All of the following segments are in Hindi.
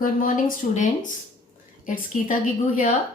Good morning, students. It's Geeta Gigu here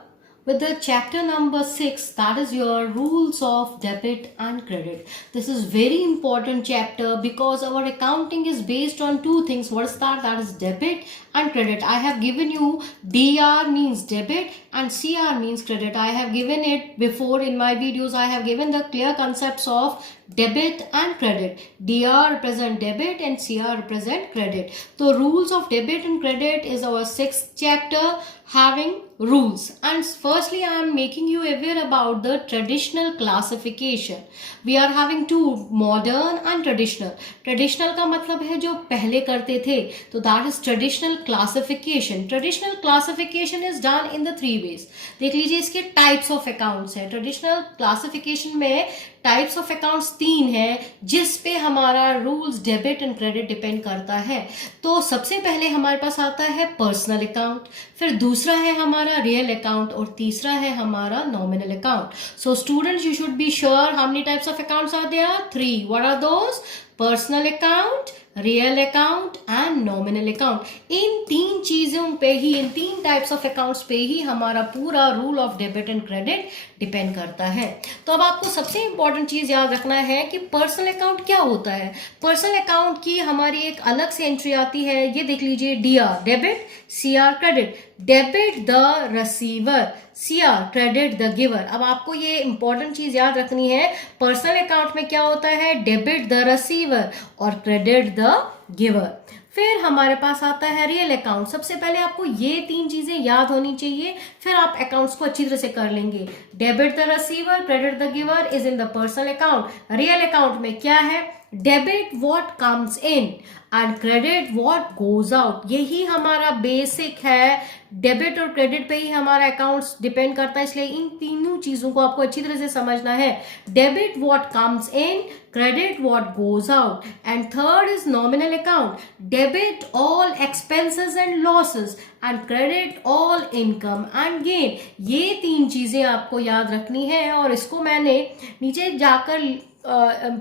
with the chapter number 6, that is your rules of debit and credit. This is very important chapter because our accounting is based on two things. What is that? That is debit and credit. I have given you DR means debit and CR means credit. I have given it before in my videos. I have given the clear concepts of debit and credit. DR represent debit and CR represent credit. So rules of debit and credit is our 6th chapter having rules. And firstly, I am making you aware about the traditional classification. We are having two, modern and traditional. Traditional का मतलब है जो पहले करते थे, तो that is traditional classification. Traditional classification is done in the 3 ways. देख लीजिए इसके types of accounts है. Traditional classification में टाइप्स ऑफ अकाउंट्स 3 है जिस पे हमारा rules debit and credit depend करता है. तो सबसे पहले हमारे पास आता है पर्सनल अकाउंट, फिर दूसरा है हमारा रियल अकाउंट और तीसरा है हमारा nominal account. So students, you should be sure how many types of accounts are there? 3. What are those? Personal account, real account and nominal account. इन 3 चीजों पे ही, इन 3 टाइप्स ऑफ अकाउंट्स पे ही हमारा पूरा rule of debit and credit depend करता है. तो अब आपको सबसे इंपॉर्टेंट चीज याद रखना है कि पर्सनल अकाउंट क्या होता है. पर्सनल अकाउंट की हमारी एक अलग से एंट्री आती है. ये देख लीजिए, DR debit, CR credit. Debit the receiver, CR credit the giver. अब आपको ये इंपॉर्टेंट चीज याद रखनी है, पर्सनल अकाउंट में क्या होता है? डेबिट द रिसीवर और क्रेडिट द गिवर. फिर हमारे पास आता है रियल अकाउंट. सबसे पहले आपको ये 3 चीजें याद होनी चाहिए, फिर आप अकाउंट्स को अच्छी तरह से कर लेंगे. Debit the receiver, credit the giver is in the personal account. Real account में क्या है? Debit what comes in and credit what goes out. यही हमारा बेसिक है. डेबिट और क्रेडिट पे ही हमारा अकाउंट्स डिपेंड करता है, इसलिए इन तीनों चीजों को आपको अच्छी तरह से समझना है. Debit what comes in, credit what goes out, and third is nominal account. Debit all expenses and losses and credit all income and gain. ये 3 चीजें आपको याद रखनी है और इसको मैंने नीचे जाकर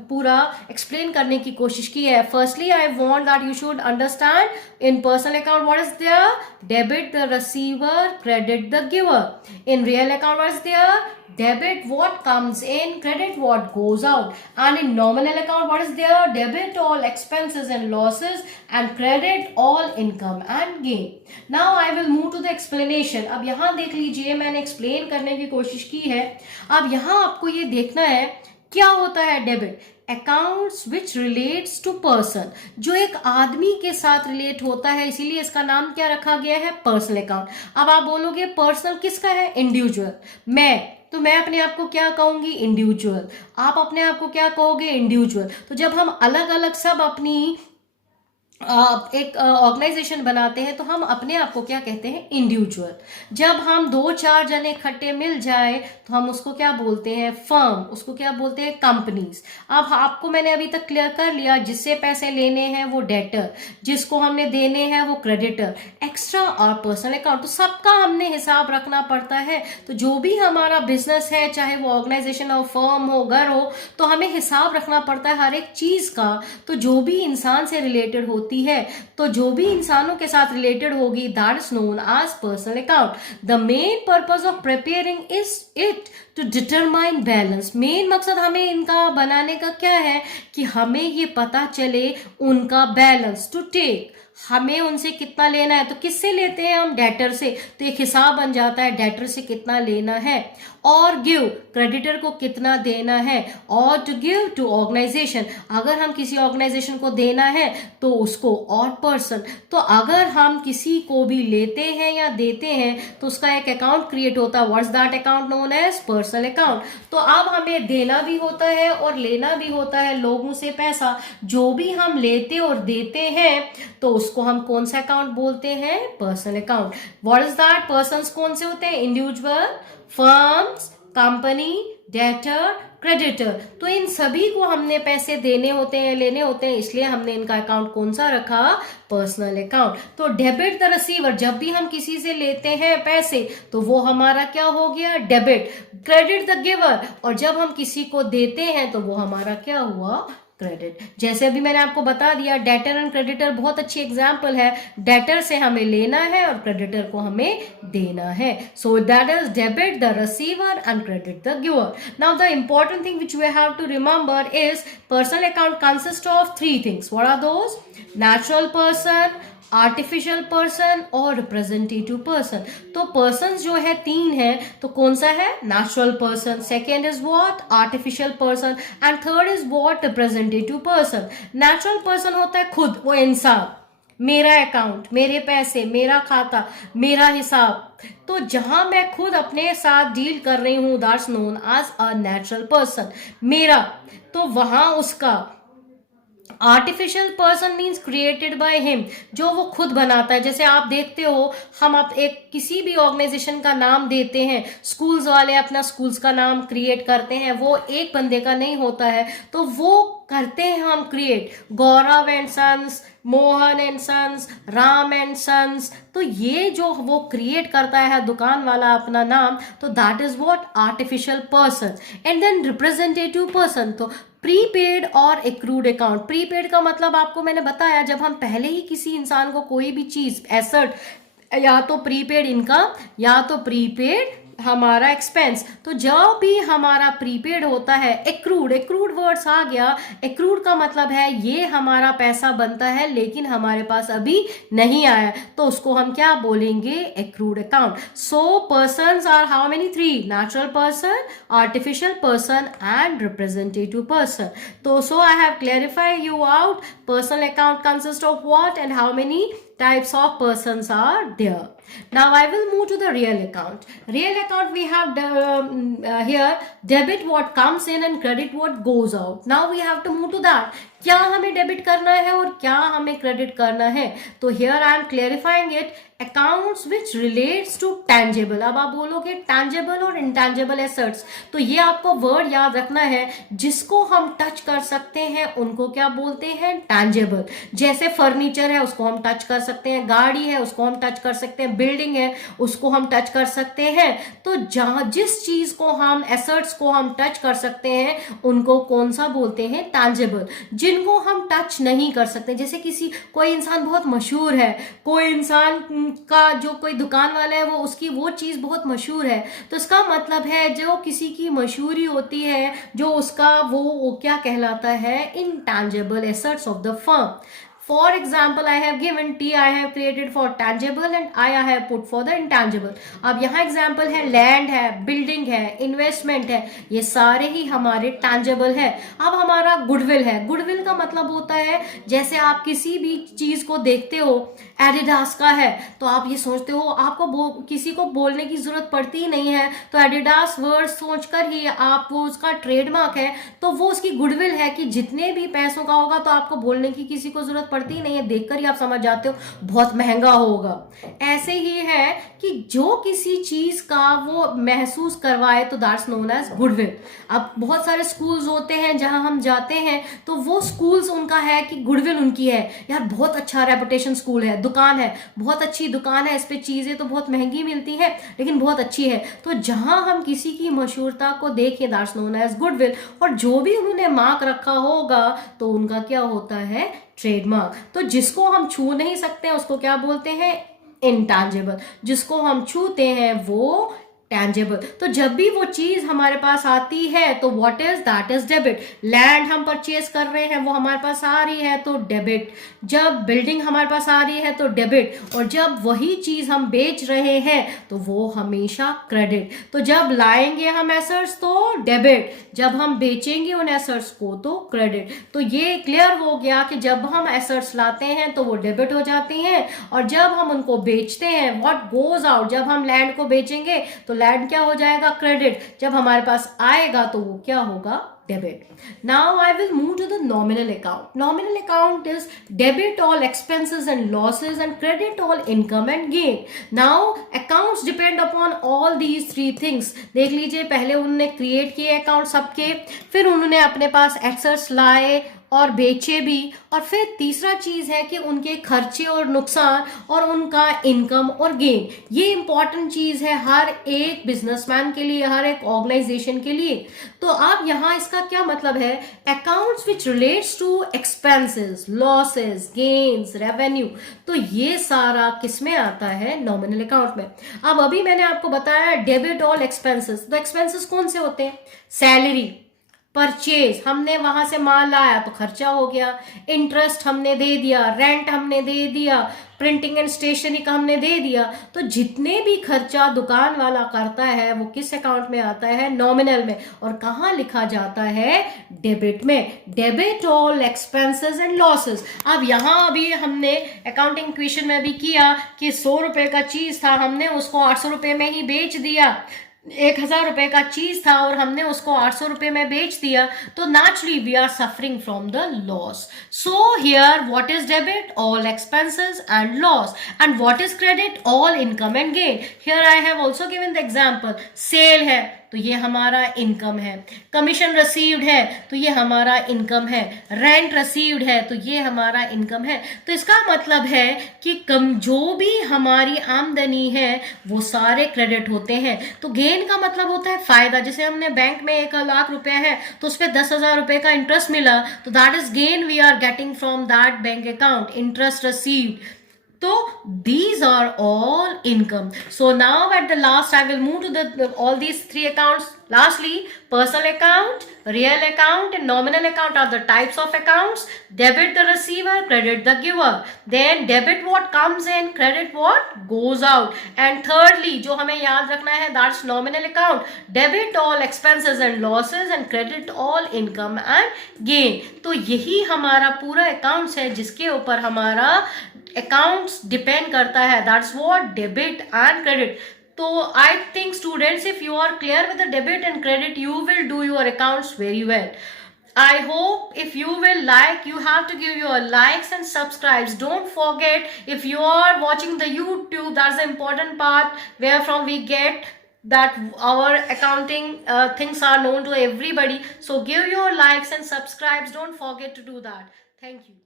पूरा एक्सप्लेन करने की कोशिश की है. Firstly I want that you should understand in personal account what is there? Debit the receiver, credit the giver. In real account what is there? Debit what comes in, credit what goes out. And in nominal account what is there? Debit all expenses and losses and credit all income and gain. Now I will move to the explanation. अब यहाँ देख लीजिए, मैंने एक्सप्लेन करने की कोशिश की है. अब यहाँ आपको ये देखना है क्या होता है debit. Accounts which relates to person, जो एक आदमी के साथ रिलेट होता है, इसीलिए इसका नाम क्या रखा गया है? Personal account. अब आप बोलोगे पर्सनल किसका है? इंडिविजुअल. तो मैं अपने आप को क्या कहूंगी? इंडिविजुअल. आप अपने आप को क्या कहोगे? इंडिविजुअल. तो जब हम अलग अलग सब अपनी एक ऑर्गेनाइजेशन बनाते हैं तो हम अपने आप को क्या कहते हैं? इंडिविजुअल. जब हम 2-4 जने इकट्ठे मिल जाए तो हम उसको क्या बोलते हैं? फर्म. उसको क्या बोलते हैं? कंपनीज. अब आपको मैंने अभी तक क्लियर कर लिया, जिससे पैसे लेने हैं वो डेटर, जिसको हमने देने हैं वो क्रेडिटर. एक्स्ट्रा और पर्सनल अकाउंट, तो सबका हमने हिसाब रखना पड़ता है. तो जो भी हमारा बिजनेस है, चाहे वो ऑर्गेनाइजेशन हो, फर्म हो, घर हो, तो हमें हिसाब रखना पड़ता है हर एक चीज का. तो जो भी इंसान से रिलेटेड होती है, तो जो भी इंसानों के साथ रिलेटेड होगी, that is known as personal account. The main purpose of preparing is it to determine balance. Main मकसद हमें इनका बनाने का क्या है कि हमें ये पता चले उनका बैलेंस. टू टेक, हमें उनसे कितना लेना है. तो किससे लेते हैं हम? डेटर से. तो एक हिसाब बन जाता है डेटर से कितना लेना है. और गिव, क्रेडिटर को कितना देना है. और टू गिव टू ऑर्गेनाइजेशन, अगर हम किसी ऑर्गेनाइजेशन को देना है तो उसको. और पर्सन, तो अगर हम किसी को भी लेते हैं या देते हैं तो उसका एक अकाउंट क्रिएट होता है. What's that account? Known as personal account. तो अब हमें देना भी होता है और लेना भी होता है लोगों से पैसा. जो भी हम लेते और देते हैं तो उसको हम कौन सा अकाउंट बोलते हैं? Personal account. What is that? Persons कौन से होते हैं? Individual, firms, company, debtor, creditor. तो इन सभी को हमने पैसे देने होते हैं, लेने होते हैं, इसलिए हमने इनका अकाउंट कौन सा रखा? Personal account. तो डेबिट द रिसीवर, जब भी हम किसी से लेते हैं पैसे तो वो हमारा क्या हो गया? डेबिट. क्रेडिट द गिवर, और जब हम किसी को देते हैं तो वो हमारा क्या हुआ? क्रेडिट। जैसे अभी मैंने आपको बता दिया, डेटर एंड क्रेडिटर बहुत अच्छी एग्जांपल है। डेटर से हमें लेना है और क्रेडिटर को हमें देना है। So that is debit the receiver and credit the giver. Now the important thing which we have to remember is personal account consist of 3 things. What are those? Natural person, artificial person और रिप्रेजेंटेटिव पर्सन। तो पर्सन जो है 3 है, तो कौन सा है? Natural person, second is what? Artificial person and third is what? Representative person. Natural person होता है खुद वो इंसान, मेरा अकाउंट, मेरे पैसे, मेरा खाता, मेरा हिसाब। तो जहां मैं खुद अपने साथ डील कर रही हूं, that's known as a natural person, मेरा। तो वहां उसका artificial person means created by him, जो वो खुद बनाता है। जैसे आप देखते हो, हम आप एक किसी भी ऑर्गेनाइजेशन का नाम देते हैं, स्कूल्स वाले अपना स्कूल्स का नाम क्रिएट करते हैं, वो एक बंदे का नहीं होता है, तो वो करते हैं हम create, Gaurav and sons, Mohan and sons, Ram and sons. तो ये जो वो क्रिएट करता है दुकान वाला अपना नाम, तो that is what? Artificial person. And then representative person, तो प्रीपेड और एक्रूड अकाउंट। प्रीपेड का मतलब आपको मैंने बताया, जब हम पहले ही किसी इंसान को कोई भी चीज, एसेट, या तो प्रीपेड इनकम या तो प्रीपेड हमारा एक्सपेंस, तो जब भी हमारा प्रीपेड होता है, एक्रूड, एक्रूड वर्ड्स आ गया। एक्रूड का मतलब है ये हमारा पैसा बनता है लेकिन हमारे पास अभी नहीं आया, तो उसको हम क्या बोलेंगे? Accrued account. So persons are how many? 3, natural person, artificial person and representative person. तो so I have clarified you out, personal account consist of what and how many types of persons are there. Now I will move to the real account. Real account we have here debit what comes in and credit what goes out. Now we have to move to that. क्या हमें डेबिट करना है और क्या हमें क्रेडिट करना है? तो here I am clarifying it, accounts which relates to tangible. अब आप बोलोगे टैंजेबल और इंटैंजेबल एसेट्स, तो ये आपको वर्ड याद रखना है, जिसको हम टच कर सकते हैं उनको क्या बोलते हैं? टैंजेबल। जैसे फर्नीचर है उसको हम टच कर सकते हैं, गाड़ी है उसको हम टच कर सकते हैं, बिल्डिंग है उसको हम टच कर सकते हैं। तो जहां जिस चीज को हम, एसेट्स को हम टच कर सकते हैं, उनको कौन सा बोलते हैं? टैंजेबल। जिनको हम टच नहीं कर सकते, जैसे कोई इंसान बहुत मशहूर है, कोई इंसान का जो कोई दुकान वाला है, वो उसकी वो चीज बहुत मशहूर है, तो इसका मतलब है जो किसी की मशहूरी होती है, जो उसका वो क्या कहलाता है? Intangible assets of the firm. For example, I have given T I have created for tangible and I have put for the intangible. अब यहाँ example है land है, building है, investment है, ये सारे ही हमारे tangible है। अब हमारा goodwill है। goodwill का मतलब होता है, जैसे आप किसी भी चीज को देखते हो, एडिडास का है तो आप ये सोचते हो, आपको किसी को बोलने की जरूरत पड़ती ही नहीं है, तो एडिडास वर्ड सोचकर ही आप, वो उसका ट्रेडमार्क है, तो वो उसकी गुडविल है कि जितने भी पैसों का होगा तो आपको बोलने की किसी को जरूरत पड़ती ही नहीं है, देखकर ही आप समझ जाते हो बहुत महंगा होगा। ऐसे ही है कि जो किसी चीज का वो महसूस करवाए तो दैट्स नोन एज गुडविल। अब बहुत सारे स्कूल्स होते हैं जहां हम जाते हैं, तो वो स्कूल्स उनका है कि गुडविल उनकी है, यार बहुत अच्छा रेपुटेशन स्कूल है, दुकान है, बहुत अच्छी दुकान है, इस पे चीजें तो बहुत महंगी मिलती हैं लेकिन बहुत अच्छी है। तो जहां हम किसी की मशहूरता को देखें, दैट्स नोन एज गुडविल, और जो भी उन्होंने मार्क रखा होगा तो उनका क्या होता है? ट्रेडमार्क। तो जिसको हम छू नहीं सकते हैं उसको क्या बोलते हैं? इंटैंजिबल। जिसको हम छूते हैं वो टैंजेबल। तो जब भी वो चीज हमारे पास आती है तो what is? That is debit. Land हम परचेज कर रहे हैं, वो हमारे पास आ रही है तो डेबिट। जब बिल्डिंग हमारे पास आ रही है तो डेबिट, और जब वही चीज हम बेच रहे हैं तो वो हमेशा क्रेडिट। तो जब लाएंगे हम एसेट्स तो डेबिट, जब हम बेचेंगे उन एसेट्स को तो क्रेडिट। तो ये क्लियर हो गया कि जब हम एसेट्स लाते हैं तो वो डेबिट हो जाती हैं, और जब हम उनको बेचते हैं, व्हाट गोज आउट, जब हम लैंड को बेचेंगे तो लैंड क्या हो जाएगा? क्रेडिट। जब हमारे पास आएगा तो वो क्या होगा? Debit. Now I will move to the nominal account. Nominal account is debit all expenses and losses and credit all income and gain. Now accounts depend upon all these 3 things. देख लीजिए, पहले उन्होंने क्रिएट किए अकाउंट सबके, फिर उन्होंने अपने पास एसेट्स लाए और बेचे भी, और फिर तीसरा चीज है कि उनके खर्चे और नुकसान और उनका इनकम और गेन। ये इंपॉर्टेंट चीज है हर एक बिजनेसमैन के लिए, हर एक ऑर्गेनाइजेशन के लिए। तो अब यहाँ इसका क्या मतलब है, accounts which relates to expenses, losses, gains, revenue, तो ये सारा किस में आता है, नॉमिनल अकाउंट में। अब अभी मैंने आपको बताया डेबिट ऑल एक्सपेंसेस, तो एक्सपेंसेस कौन से होते हैं, सैलरी, परचेज, हमने वहां से माल लाया तो खर्चा हो गया, इंटरेस्ट हमने दे दिया, रेंट हमने दे दिया, प्रिंटिंग एंड स्टेशनरी का हमने दे दिया। तो जितने भी खर्चा दुकान वाला करता है वो किस अकाउंट में आता है, नॉमिनल में। और कहाँ लिखा जाता है, डेबिट में, debit all expenses and losses. अब यहाँ अभी हमने अकाउंटिंग क्वेश्चन में भी किया कि 100 रुपए का चीज था, हमने उसको 800 रुपए में ही बेच दिया। 1000 रुपए का चीज था और हमने उसको 800 रुपए में बेच दिया, तो naturally we are suffering from the loss. So here what is debit, all expenses and loss, and what is credit, all income and gain. Here I have also given the example, sale है तो ये हमारा इनकम है, कमीशन रिसीव्ड है तो ये हमारा इनकम है, रेंट रिसीव्ड है तो ये हमारा इनकम है। तो इसका मतलब है कि जो भी हमारी आमदनी है वो सारे क्रेडिट होते हैं। तो गेन का मतलब होता है फायदा, जैसे हमने बैंक में 1,00,000 रुपया है तो उस पर 10,000 रुपए का इंटरेस्ट मिला, तो that is gain we are getting from that bank account, interest received. So these are all income. So now at the last I will move to all these three accounts. Lastly, personal account, real account and nominal account are the types of accounts. Debit the receiver, credit the giver. Then debit what comes in, credit what goes out. And thirdly, जो हमें याद रखना है, that's nominal account. Debit all expenses and losses and credit all income and gain. तो यही हमारा पूरा accounts है जिसके ऊपर हमारा अकाउंट्स डिपेंड करता है, that's what debit and credit. तो I think students if you are clear with the debit and credit you will do your accounts very well. I hope if you will like, you have to give your likes and subscribes. Don't forget if you are watching the YouTube, that's the important part where from we get that our accounting things are known to everybody. So give your likes and subscribes. Don't forget to do that. Thank you.